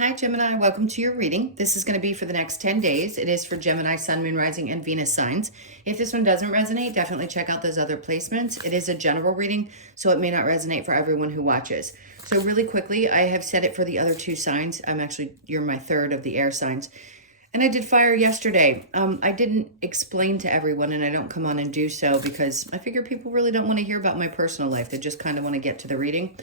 Hi, Gemini. Welcome to your reading. This is going to be for the next 10 days. It is for Gemini, Sun, Moon, Rising, and Venus signs. If this one doesn't resonate, definitely check out those other placements. It is a general reading, so it may not resonate for everyone who watches. So really quickly, I have said it for the other two signs. You're my third of the air signs. And I did fire yesterday. I didn't explain to everyone, and I don't come on and do so because I figure people really don't want to hear about my personal life. They just kind of want to get to the reading.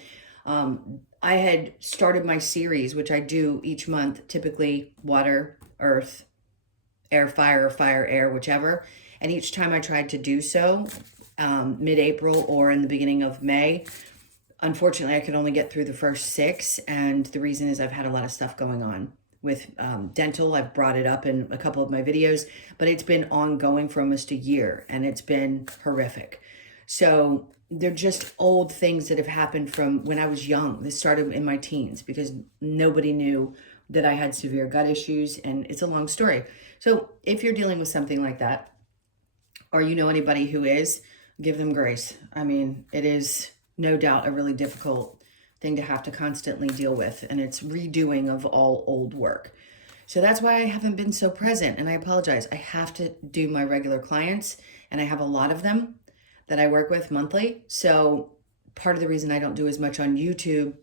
I had started my series, which I do each month, typically water, earth, air, fire, or fire, air, whichever. And each time I tried to do so, mid-April or in the beginning of May, unfortunately, I could only get through the first 6. And the reason is I've had a lot of stuff going on with dental. I've brought it up in a couple of my videos, but it's been ongoing for almost a year and it's been horrific. So they're just old things that have happened from when I was young. This started in my teens because nobody knew that I had severe gut issues, and it's a long story. So if you're dealing with something like that, or you know anybody who is, give them grace. I mean, it is no doubt a really difficult thing to have to constantly deal with, and it's redoing of all old work. So that's why I haven't been so present, and I apologize. I have to do my regular clients, and I have a lot of them that I work with monthly. So part of the reason I don't do as much on YouTube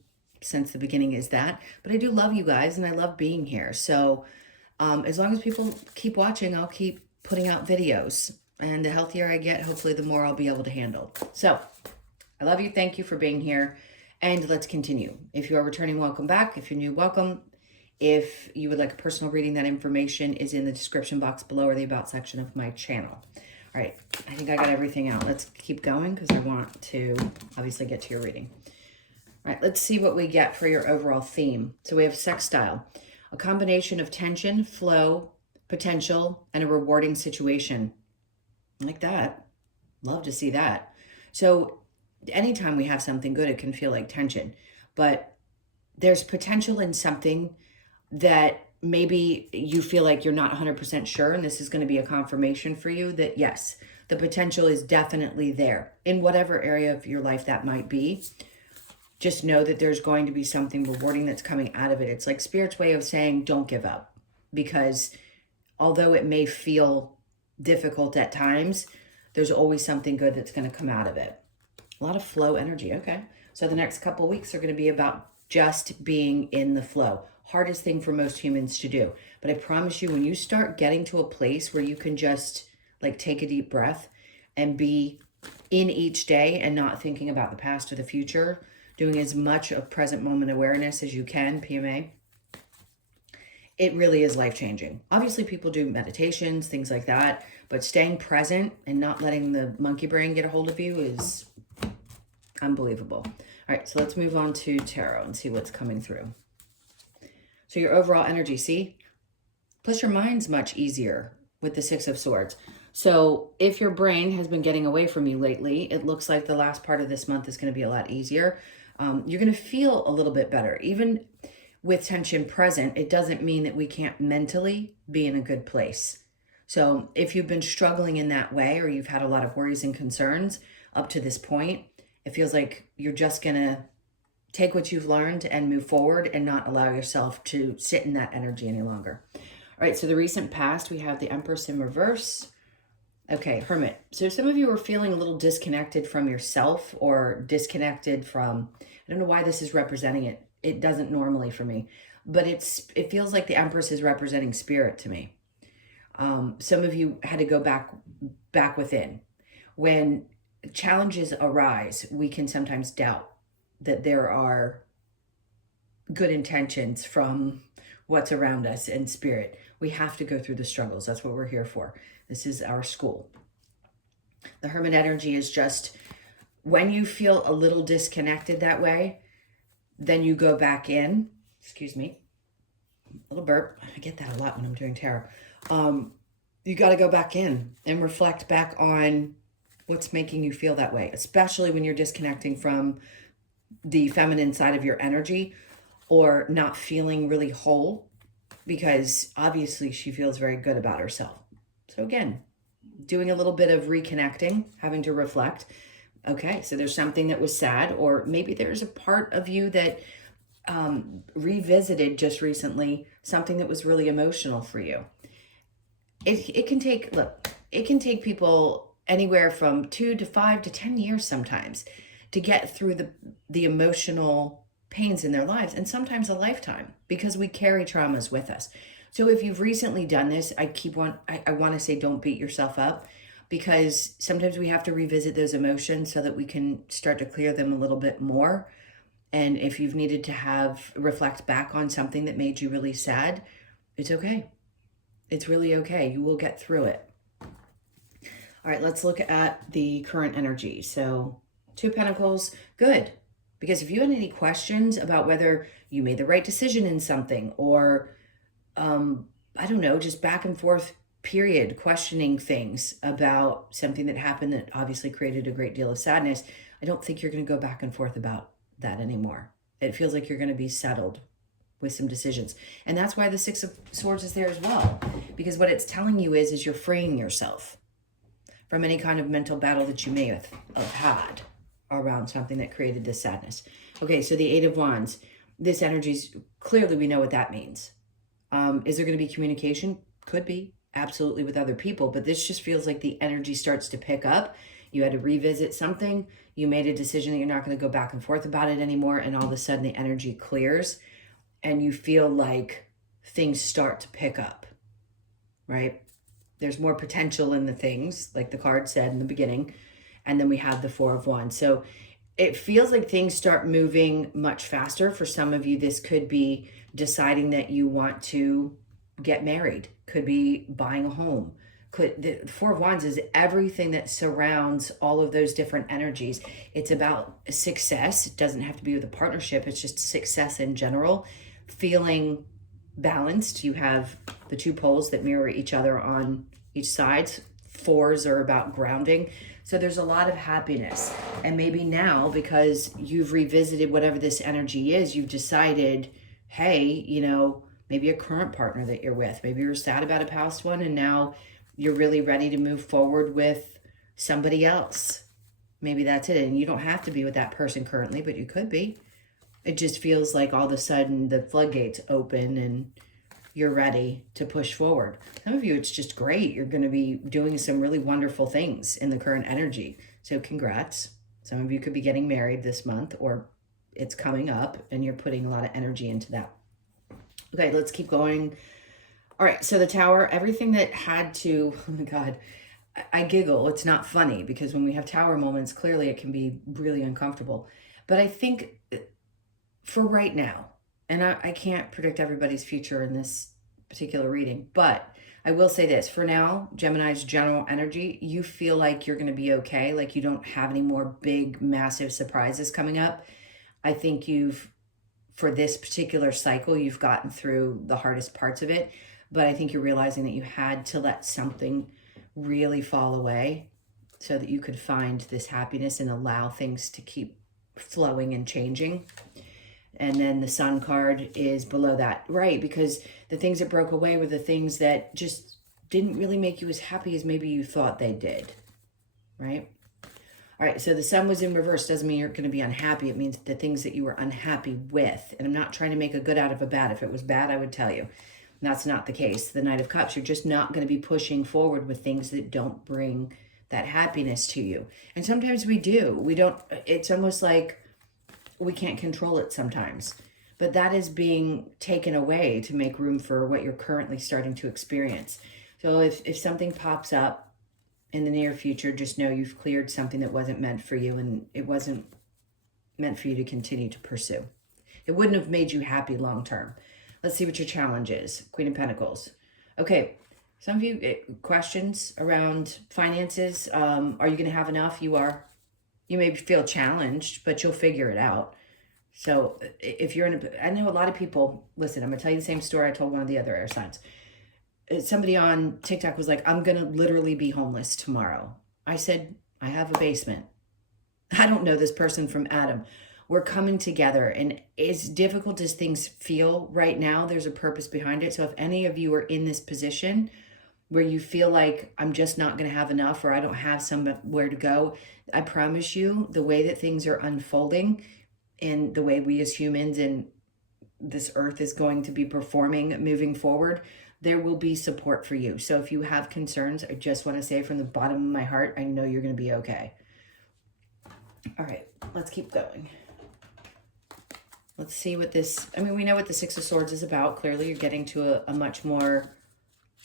since the beginning is that, but I do love you guys and I love being here. So as long as people keep watching, I'll keep putting out videos, and the healthier I get, hopefully the more I'll be able to handle. So I love you. Thank you for being here, and let's continue. If you are returning, welcome back. If you're new, welcome. If you would like a personal reading, that information is in the description box below or the about section of my channel. All right, I think I got everything out. Let's keep going because I want to obviously get to your reading. All right, let's see what we get for your overall theme. So we have sextile, a combination of tension, flow, potential, and a rewarding situation. Like that. Love to see that. So anytime we have something good, it can feel like tension. But there's potential in something that maybe you feel like you're not 100% sure, and this is going to be a confirmation for you that yes, the potential is definitely there in whatever area of your life that might be. Just know that there's going to be something rewarding that's coming out of it. It's like Spirit's way of saying don't give up, because although it may feel difficult at times, there's always something good that's going to come out of it. A lot of flow energy. Okay, so the next couple weeks are going to be about just being in the flow. Hardest thing for most humans to do. But I promise you, when you start getting to a place where you can just like take a deep breath and be in each day and not thinking about the past or the future, doing as much of present moment awareness as you can, PMA, it really is life-changing. Obviously, people do meditations, things like that, but staying present and not letting the monkey brain get a hold of you is unbelievable. All right, so let's move on to tarot and see what's coming through. So your overall energy, see? Plus your mind's much easier with the 6 of Swords. So if your brain has been getting away from you lately, it looks like the last part of this month is going to be a lot easier. You're going to feel a little bit better. Even with tension present, it doesn't mean that we can't mentally be in a good place. So if you've been struggling in that way, or you've had a lot of worries and concerns up to this point, it feels like you're just going to take what you've learned and move forward and not allow yourself to sit in that energy any longer. All right, so the recent past, we have the Empress in reverse. Okay, Hermit. So some of you are feeling a little disconnected from yourself, or disconnected from, I don't know why this is representing it. It doesn't normally for me, but it feels like the Empress is representing spirit to me. Some of you had to go back within. When challenges arise, we can sometimes doubt that there are good intentions from what's around us in spirit. We have to go through the struggles. That's what we're here for. This is our school. The Hermit energy is just when you feel a little disconnected that way, then you go back in. Excuse me, a little burp. I get that a lot when I'm doing tarot. You got to go back in and reflect back on what's making you feel that way, especially when you're disconnecting from the feminine side of your energy, or not feeling really whole, because obviously she feels very good about herself. So again, doing a little bit of reconnecting, having to reflect. Okay, so there's something that was sad, or maybe there's a part of you that revisited just recently something that was really emotional for you. It can take, look, it can take people anywhere from 2 to 5 to 10 years sometimes to get through the emotional pains in their lives, and sometimes a lifetime, because we carry traumas with us. So if you've recently done this, I want to say don't beat yourself up, because sometimes we have to revisit those emotions so that we can start to clear them a little bit more. And if you've needed to reflect back on something that made you really sad, it's okay. It's really okay. You will get through it. All right, let's look at the current energy. So 2 of Pentacles, good. Because if you had any questions about whether you made the right decision in something, or I don't know, just back and forth period, questioning things about something that happened that obviously created a great deal of sadness, I don't think you're going to go back and forth about that anymore. It feels like you're going to be settled with some decisions. And that's why the 6 of Swords is there as well. Because what it's telling you is you're freeing yourself from any kind of mental battle that you may have had around something that created this sadness. Okay, so the 8 of Wands, this energy's, clearly we know what that means. Is there going to be communication? Could be, absolutely, with other people, but this just feels like the energy starts to pick up. You had to revisit something. You made a decision that you're not going to go back and forth about it anymore, and all of a sudden the energy clears, and you feel like things start to pick up, right? There's more potential in the things, like the card said in the beginning, and then we have the 4 of Wands. So it feels like things start moving much faster. For some of you, this could be deciding that you want to get married, could be buying a home. The 4 of Wands is everything that surrounds all of those different energies. It's about success. It doesn't have to be with a partnership. It's just success in general. Feeling balanced. You have the 2 poles that mirror each other on each side. 4s are about grounding. So there's a lot of happiness. And maybe now, because you've revisited whatever this energy is, you've decided, hey, you know, maybe a current partner that you're with, maybe you're sad about a past one, and now you're really ready to move forward with somebody else. Maybe that's it. And you don't have to be with that person currently, but you could be. It just feels like all of a sudden the floodgates open and you're ready to push forward. Some of you, it's just great. You're going to be doing some really wonderful things in the current energy. So congrats. Some of you could be getting married this month, or it's coming up and you're putting a lot of energy into that. Okay, let's keep going. All right, so the Tower, everything that had to, oh my God, I giggle. It's not funny because when we have Tower moments, clearly it can be really uncomfortable. But I think for right now, and I can't predict everybody's future in this particular reading, but I will say this. For now, Gemini's general energy, you feel like you're going to be okay. Like you don't have any more big, massive surprises coming up. I think for this particular cycle, you've gotten through the hardest parts of it. But I think you're realizing that you had to let something really fall away so that you could find this happiness and allow things to keep flowing and changing. And then the Sun card is below that, right? Because the things that broke away were the things that just didn't really make you as happy as maybe you thought they did, right? All right, so the Sun was in reverse. Doesn't mean you're going to be unhappy. It means the things that you were unhappy with. And I'm not trying to make a good out of a bad. If it was bad, I would tell you. And that's not the case. The Knight of Cups, you're just not going to be pushing forward with things that don't bring that happiness to you. And sometimes we do. We don't, it's almost like we can't control it sometimes. But that is being taken away to make room for what you're currently starting to experience. So if something pops up in the near future, just know you've cleared something that wasn't meant for you, and it wasn't meant for you to continue to pursue. It wouldn't have made you happy long term. Let's see what your challenge is. Queen of Pentacles. Okay, some of you, questions around finances. Are you going to have enough? You are. You may feel challenged, but you'll figure it out. So if you're I know a lot of people, listen, I'm going to tell you the same story I told one of the other air signs. Somebody on TikTok was like, I'm going to literally be homeless tomorrow. I said, I have a basement. I don't know this person from Adam. We're coming together, and as difficult as things feel right now, there's a purpose behind it. So if any of you are in this position where you feel like I'm just not going to have enough, or I don't have somewhere to go, I promise you the way that things are unfolding and the way we as humans and this earth is going to be performing moving forward, there will be support for you. So if you have concerns, I just want to say from the bottom of my heart, I know you're going to be okay. All right, let's keep going. Let's see what this, I mean, we know what the Six of Swords is about. Clearly, you're getting to a much more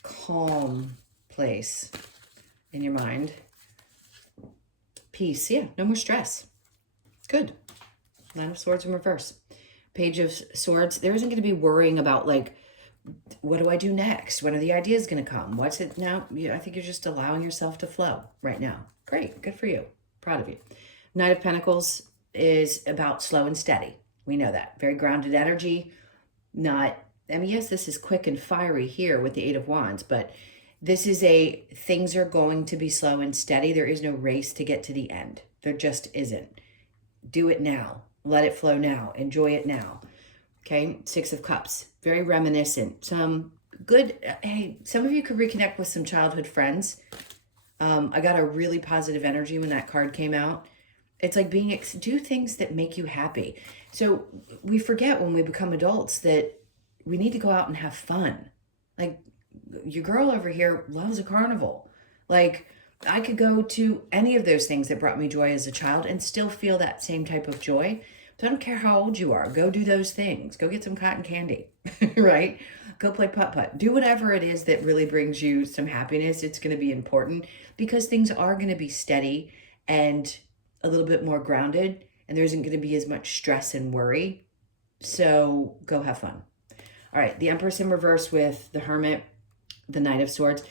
calm place in your mind. Peace, yeah, no more stress. Good. Nine of Swords in reverse. Page of Swords, there isn't going to be worrying about, like, what do I do next? When are the ideas going to come? What's it now? I think you're just allowing yourself to flow right now. Great. Good for you. Proud of you. Knight of Pentacles is about slow and steady. We know that. Very grounded energy. Not, I mean, yes, this is quick and fiery here with the Eight of Wands, but this is things are going to be slow and steady. There is no race to get to the end. There just isn't. Do it now. Let it flow now. Enjoy it now. Okay, Six of Cups, very reminiscent. Some good, hey, some of you could reconnect with some childhood friends. I got a really positive energy when that card came out. It's like do things that make you happy. So we forget when we become adults that we need to go out and have fun. Like your girl over here loves a carnival. Like I could go to any of those things that brought me joy as a child and still feel that same type of joy. So I don't care how old you are. Go do those things. Go get some cotton candy, right? Go play putt-putt. Do whatever it is that really brings you some happiness. It's going to be important because things are going to be steady and a little bit more grounded, and there isn't going to be as much stress and worry. So go have fun. All right, the Empress in reverse with the Hermit, the Knight of Swords.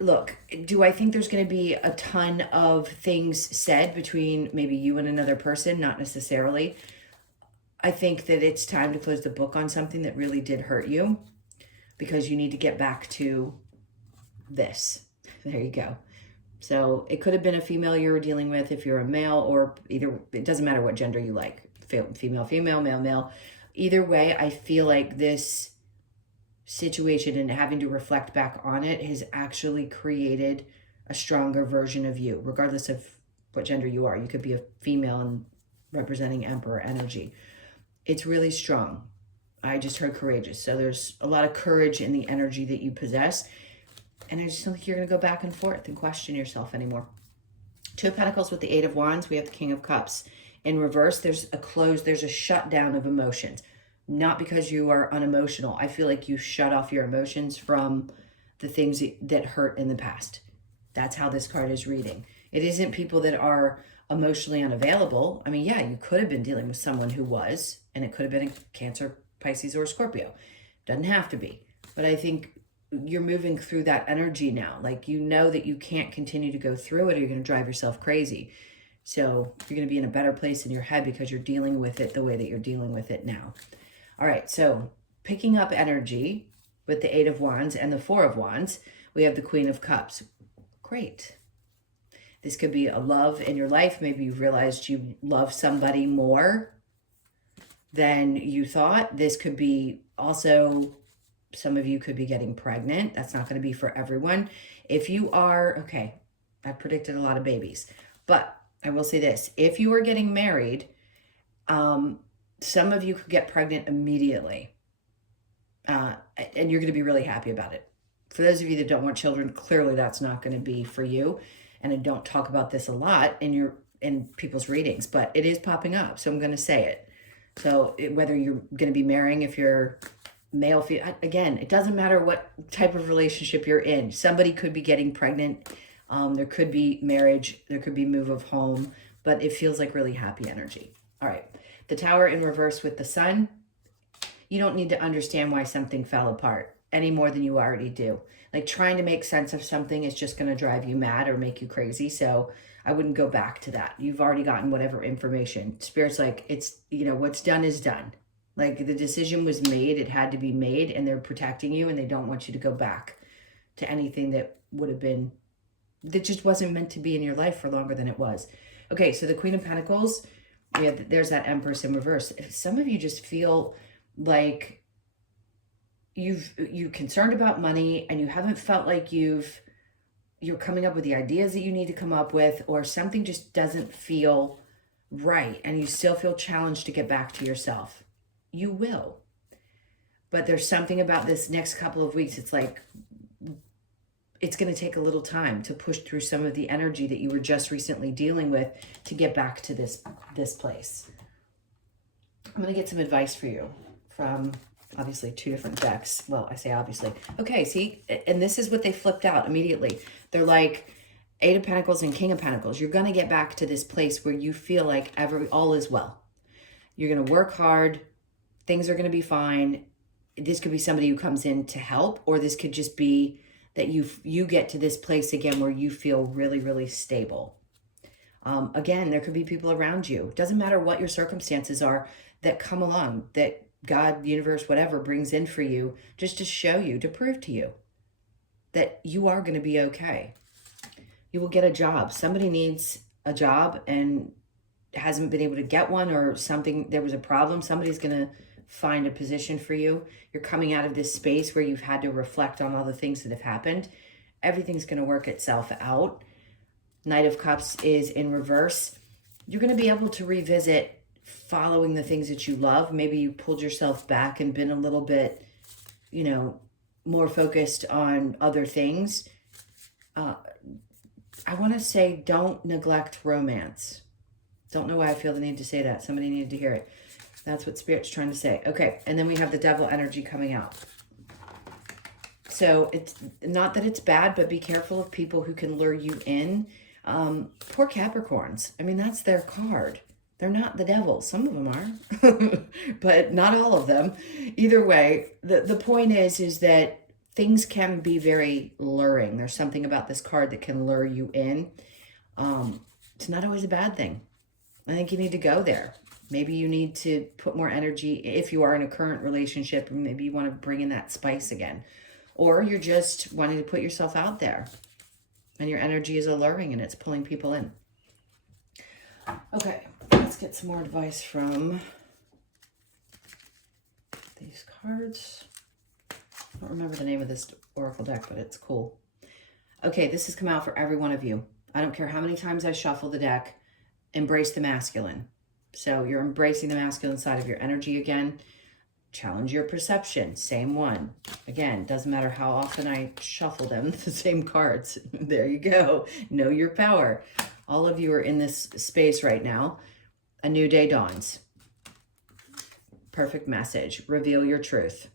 Look, do I think there's going to be a ton of things said between maybe you and another person? Not necessarily. I think that it's time to close the book on something that really did hurt you because you need to get back to this. There you go. So it could have been a female you were dealing with if you're a male, or either, it doesn't matter what gender you like. Female, female, male, male. Either way, I feel like this situation and having to reflect back on it has actually created a stronger version of you, regardless of what gender you are. You could be a female and representing Emperor energy. It's really strong. I just heard courageous. So there's a lot of courage in the energy that you possess. And I just don't think you're going to go back and forth and question yourself anymore. Two of Pentacles with the Eight of Wands. We have the King of Cups. In reverse, there's a shutdown of emotions. Not because you are unemotional. I feel like you shut off your emotions from the things that hurt in the past. That's how this card is reading. It isn't people that are emotionally unavailable. I mean, yeah, you could have been dealing with someone who was, and it could have been a Cancer, Pisces, or Scorpio. Doesn't have to be. But I think you're moving through that energy now. Like, you know that you can't continue to go through it or you're going to drive yourself crazy. So you're going to be in a better place in your head because you're dealing with it the way that you're dealing with it now. All right, so picking up energy with the Eight of Wands and the Four of Wands, we have the Queen of Cups. Great. This could be a love in your life. Maybe you realized you love somebody more than you thought. This could be also, some of you could be getting pregnant. That's not going to be for everyone. If you are, okay, I predicted a lot of babies, but I will say this. If you are getting married, some of you could get pregnant immediately, and you're going to be really happy about it. For those of you that don't want children, clearly that's not going to be for you. And I don't talk about this a lot in people's readings, but it is popping up, so I'm going to say it. So whether you're going to be marrying, if you're male, female, again, it doesn't matter what type of relationship you're in. Somebody could be getting pregnant. There could be marriage. There could be move of home, but it feels like really happy energy. All right. The Tower in reverse with the Sun. You don't need to understand why something fell apart any more than you already do. Like, trying to make sense of something is just going to drive you mad or make you crazy. So I wouldn't go back to that. You've already gotten whatever information. Spirit's like, it's, what's done is done. Like, the decision was made. It had to be made, and they're protecting you, and they don't want you to go back to anything that would have been, that just wasn't meant to be in your life for longer than it was. Okay, so the Queen of Pentacles, there's that Empress in reverse. Some of you just feel like you're concerned about money, and you haven't felt like you're coming up with the ideas that you need to come up with, or something just doesn't feel right, and you still feel challenged to get back to yourself. you will. But there's something about this next couple of weeks. It's like, it's going to take a little time to push through some of the energy that you were just recently dealing with to get back to this place. I'm going to get some advice for you from obviously 2 different decks. Well, I say obviously. Okay, see, and this is what they flipped out immediately. They're like Eight of Pentacles and King of Pentacles. You're going to get back to this place where you feel like all is well. You're going to work hard. Things are going to be fine. This could be somebody who comes in to help, or this could just be that you get to this place again where you feel really, really stable. Again, there could be people around you. It doesn't matter what your circumstances are that come along, that God, universe, whatever brings in for you, just to show you, to prove to you that you are going to be okay. You will get a job. Somebody needs a job and hasn't been able to get one, or something, there was a problem. Somebody's going to find a position for you. You're coming out of this space where you've had to reflect on all the things that have happened. Everything's going to work itself out. Knight of Cups is in reverse. You're going to be able to revisit following the things that you love. Maybe you pulled yourself back and been a little bit, you know, more focused on other things. I want to say don't neglect romance. Don't know why I feel the need to say that. Somebody needed to hear it. That's what Spirit's trying to say. Okay, and then we have the Devil energy coming out. So it's not that it's bad, but be careful of people who can lure you in. Poor Capricorns. I mean, that's their card. They're not the devil. Some of them are, but not all of them. Either way, the point is that things can be very luring. There's something about this card that can lure you in. It's not always a bad thing. I think you need to go there. Maybe you need to put more energy if you are in a current relationship, and maybe you want to bring in that spice again. Or you're just wanting to put yourself out there and your energy is alluring and it's pulling people in. Okay, let's get some more advice from these cards. I don't remember the name of this oracle deck, but it's cool. Okay, this has come out for every one of you. I don't care how many times I shuffle the deck. Embrace the masculine. So you're embracing the masculine side of your energy again. Challenge your perception. Same one. Again, doesn't matter how often I shuffle them, the same cards. There you go. Know your power. All of you are in this space right now. A new day dawns. Perfect message. Reveal your truth.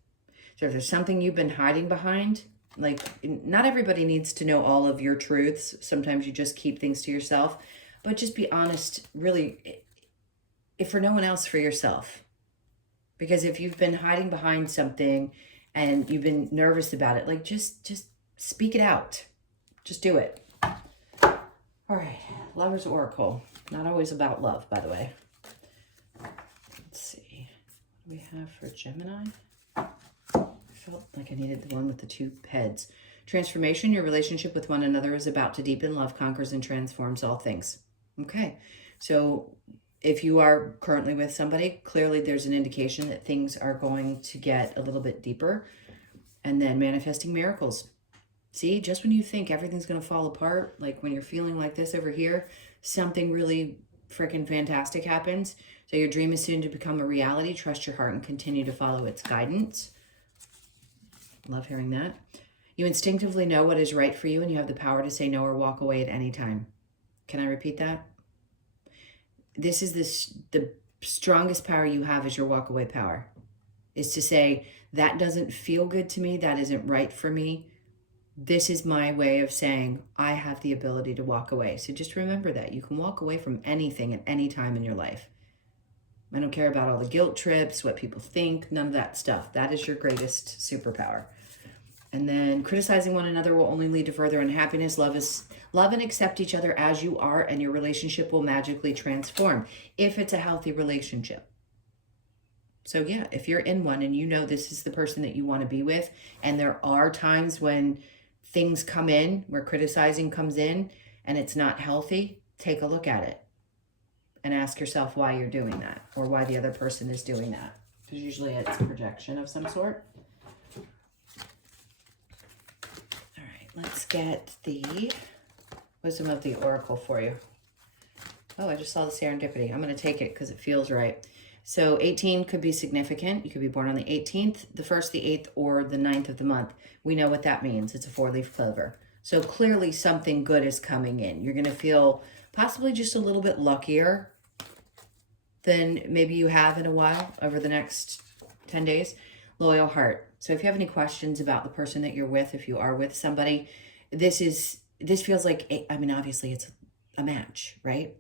So if there's something you've been hiding behind, like not everybody needs to know all of your truths. Sometimes you just keep things to yourself. But just be honest, really, if for no one else, for yourself. Because if you've been hiding behind something and you've been nervous about it, like just speak it out. Just do it. All right, Lover's Oracle. Not always about love, by the way. Let's see. What do we have for Gemini? I felt like I needed the one with the 2 heads. Transformation. Your relationship with one another is about to deepen. Love conquers and transforms all things. Okay, so if you are currently with somebody, clearly there's an indication that things are going to get a little bit deeper. And then manifesting miracles. See, just when you think everything's going to fall apart, like when you're feeling like this over here, something really freaking fantastic happens. So your dream is soon to become a reality. Trust your heart and continue to follow its guidance. Love hearing that. You instinctively know what is right for you, and you have the power to say no or walk away at any time. Can I repeat that? This is the strongest power you have is your walk away power. Is to say, that doesn't feel good to me. That isn't right for me. This is my way of saying I have the ability to walk away. So just remember that. You can walk away from anything at any time in your life. I don't care about all the guilt trips, what people think, none of that stuff. That is your greatest superpower. And then criticizing one another will only lead to further unhappiness. Love and accept each other as you are, and your relationship will magically transform if it's a healthy relationship. So yeah, if you're in one and you know this is the person that you want to be with, and there are times when things come in, where criticizing comes in and it's not healthy, take a look at it and ask yourself why you're doing that, or why the other person is doing that. Because usually it's a projection of some sort. Let's get the wisdom of the oracle for you. Oh, I just saw the serendipity. I'm going to take it because it feels right. So 18 could be significant. You could be born on the 18th, the 1st, the 8th, or the 9th of the month. We know what that means. It's a 4-leaf clover. So clearly something good is coming in. You're going to feel possibly just a little bit luckier than maybe you have in a while over the next 10 days. Loyal heart. So if you have any questions about the person that you're with, if you are with somebody, this feels like, I mean, obviously it's a match, right?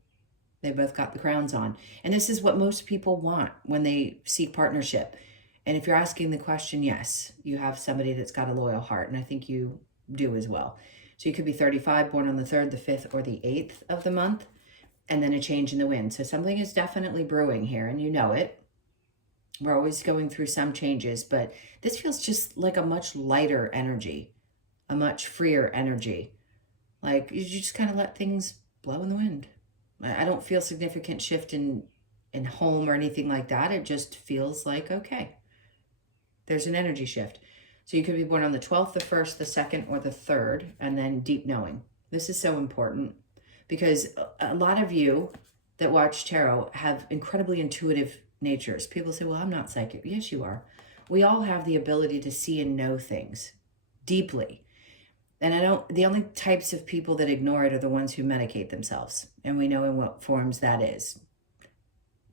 They both got the crowns on. And this is what most people want when they seek partnership. And if you're asking the question, yes, you have somebody that's got a loyal heart. And I think you do as well. So you could be 35, born on the 3rd, the 5th, or the 8th of the month. And then a change in the wind. So something is definitely brewing here, and you know it. We're always going through some changes, but this feels just like a much lighter energy, a much freer energy. Like you just kind of let things blow in the wind. I don't feel significant shift in home or anything like that. It just feels like, okay, there's an energy shift. So you could be born on the 12th, the 1st, the 2nd, or the 3rd, and then deep knowing. This is so important because a lot of you that watch tarot have incredibly intuitive natures. People say, well, I'm not psychic. Yes, you are. We all have the ability to see and know things deeply. And the only types of people that ignore it are the ones who medicate themselves. And we know in what forms that is.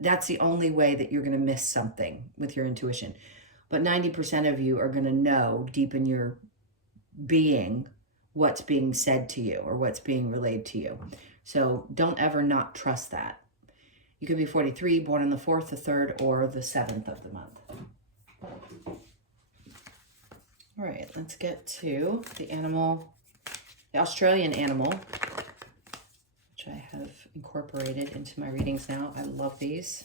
That's the only way that you're going to miss something with your intuition. But 90% of you are going to know deep in your being what's being said to you or what's being relayed to you. So don't ever not trust that. You could be 43, born on the 4th, the 3rd, or the 7th of the month. All right, let's get to the animal, the Australian animal, which I have incorporated into my readings now. I love these.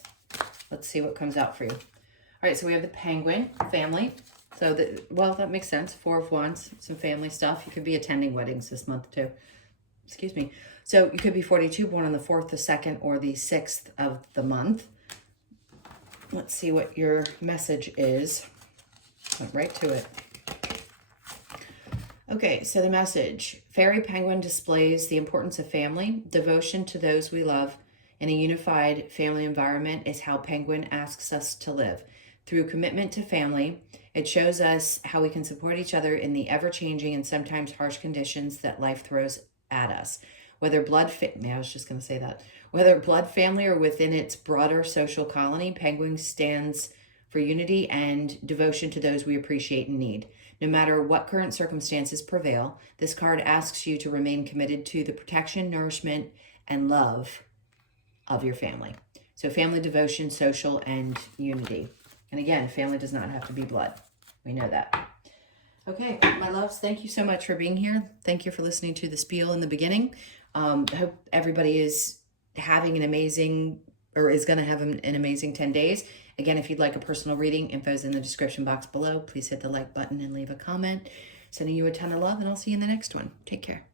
Let's see what comes out for you. All right, so we have the penguin family. So, well, that makes sense. 4 of Wands, some family stuff. You could be attending weddings this month too. Excuse me. So you could be 42, born on the 4th, the 2nd, or the 6th of the month. Let's see what your message is. Went right to it. Okay, so the message. Fairy Penguin displays the importance of family. Devotion to those we love in a unified family environment is how Penguin asks us to live. Through commitment to family, it shows us how we can support each other in the ever-changing and sometimes harsh conditions that life throws at us. Whether blood family or within its broader social colony, Penguin stands for unity and devotion to those we appreciate and need. No matter what current circumstances prevail, this card asks you to remain committed to the protection, nourishment, and love of your family. So family, devotion, social, and unity. And again, family does not have to be blood. We know that. Okay, my loves, thank you so much for being here. Thank you for listening to the spiel in the beginning. I hope everybody is having an amazing, or is going to have an amazing 10 days. Again, if you'd like a personal reading, info's in the description box below. Please hit the like button and leave a comment. Sending you a ton of love, and I'll see you in the next one. Take care.